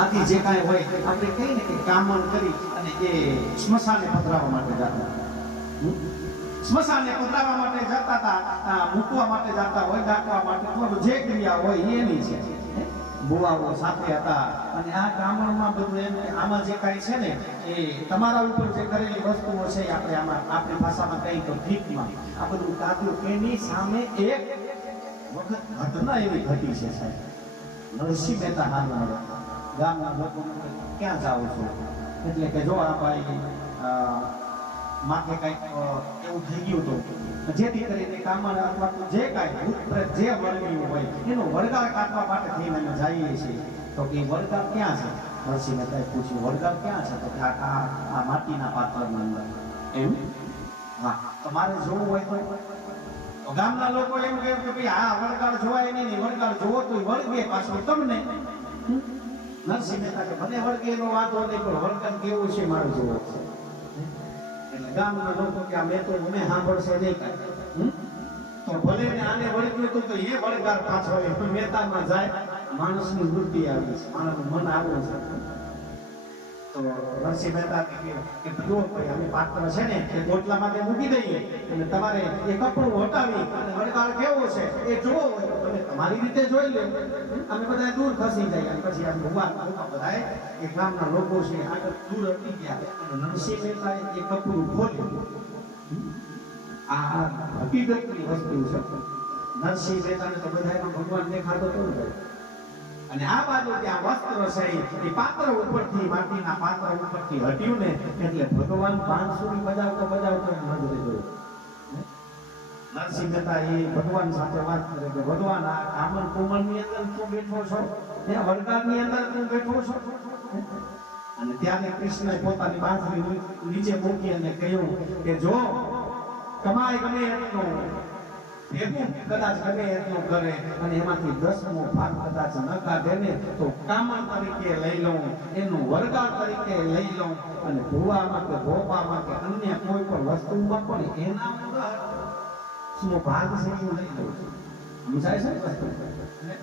આથી જે કાંઈ હોય આપણે કહીએ ને કે કામણ કરી અને એ સ્મશાને પધરાવવા માટે જતા. સ્મશાને પધરાવવા માટે જતા હતા, મૂકવા માટે જતા હોય, દાટવા માટે, જે ક્રિયા હોય એની છે. બુવાઓ સાથે હતા અને આ કામણમાં બધું એમ આમાં જે કાંઈ છે ને એ તમારા ઉપર જે કરેલી વસ્તુઓ છે આપણે આમાં આપણી ભાષામાં કહીએ તો ભીખમાં આ બધું કાપ્યું. એની સામે એક વખત ઘટના એવી ઘટી છે સાહેબ. નરસિંહ મહેતા હાલ ગામના લોકો ક્યાં જાઓ છો એટલે કે જો આ ભાઈ માથે કંઈક એવું થઈ ગયું હતું જેથી કરીને કામણ અથવા જે કાંઈ ભૂત જે વળગ્યું હોય એનો વળગાર કાઢવા માટે થઈને અમે જઈએ છીએ. તો એ વળગાર ક્યાં છે? નરસિંહ મહેતાએ પૂછ્યું વળગાર ક્યાં છે? તો કે આ માટીના પાત્રની અંદર. એમ? હા, તમારે જોવું હોય તો ગામના લોકો એમ કહે કે ભાઈ આ વળગાર જોવાય નહીં, વળગાર જોવો તો વળગે પાછો તમને. નરસિંહ મહેતા કે મને વળગેલો વાંધો નહીં પણ વળગાર કેવું છે મારે જોવો છે. એટલે ગામના લોકો કે મેં તો મને સાંભળશે નહીં કાંઈ. તો ભલે ને આને વળગ્યું હતું તો એ વળગાર પાછો મહેતામાં જાય માણસની વૃત્તિ આવી છે, માણસનું મન આવું છે. તો નરસિંહ મહેતા કે જો ભાઈ અમે પાત્ર છે ને એ ગોટલામાં મૂકી દઈએ અને તમારે એ કપડું હટાવી અને વળગાર કેવો છે એ જોવો હોય તો તમે તમારી રીતે જોઈ લો. અમે બધા દૂર ખસી જાય અને પછી આમ ભગવાન બધા એ ગામના લોકો છે આગળ દૂર હટી ગયા અને નરસિંહ મહેતાએ એ કપડું ખોલ્યું. આ હકીકતની વસ્તુ છે. નરસિંહ મહેતાને તો બધામાં ભગવાન દેખાતો હતો ને. અને આ બાજુ ત્યાં વસ્ત્ર છે એ પાત્ર ઉપરથી માટીના પાત્ર ઉપરથી હટ્યું ને એટલે ભગવાન બાંસુરી બજાવતો નજરે જોયો. નરસિંહ મહેતા એ ભગવાન સાથે વાત કરે કે ભગવાન આ કામણ કોમળની અંદર તું બેઠો છો, ત્યાં વળગારની અંદર તું બેઠો છો. અને ત્યારે કૃષ્ણએ પોતાની બાંસુરી નીચે મૂકી અને કહ્યું કે જો કમાય ગમે એટલું ભેગું કદાચ ગમે એટલું કરે અને એમાંથી 10મો ભાગ કદાચ ન કાઢે ને તો કામણ તરીકે લઈ લઉં, એનું વળગાર તરીકે લઈ લઉં અને ભૂવામાં કે ભોપામાં કે અન્ય કોઈ પણ વસ્તુમાં પણ એના શું ભાગ છે એ લઈ લઉં. સમજાય છે ને?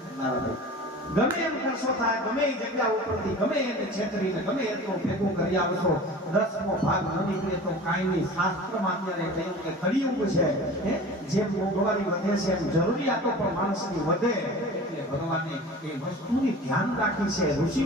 ગમે એમ ખર્ચો થાય, ગમે એ જગ્યા ઉપરથી ગમે એને છેતરીને ગમે એટલું ભેગું કરી આવશો, 10મો ભાગ ન નીકળે તો કાંઈ નહીં. શાસ્ત્રમાં અત્યારે કહ્યું કે કળિયુગ છે, જેમ મોંઘવારી વધે છે એમ જરૂરિયાતો પણ માણસની વધે એટલે ભગવાને એ વસ્તુની ધ્યાન રાખી છે. ઋષિ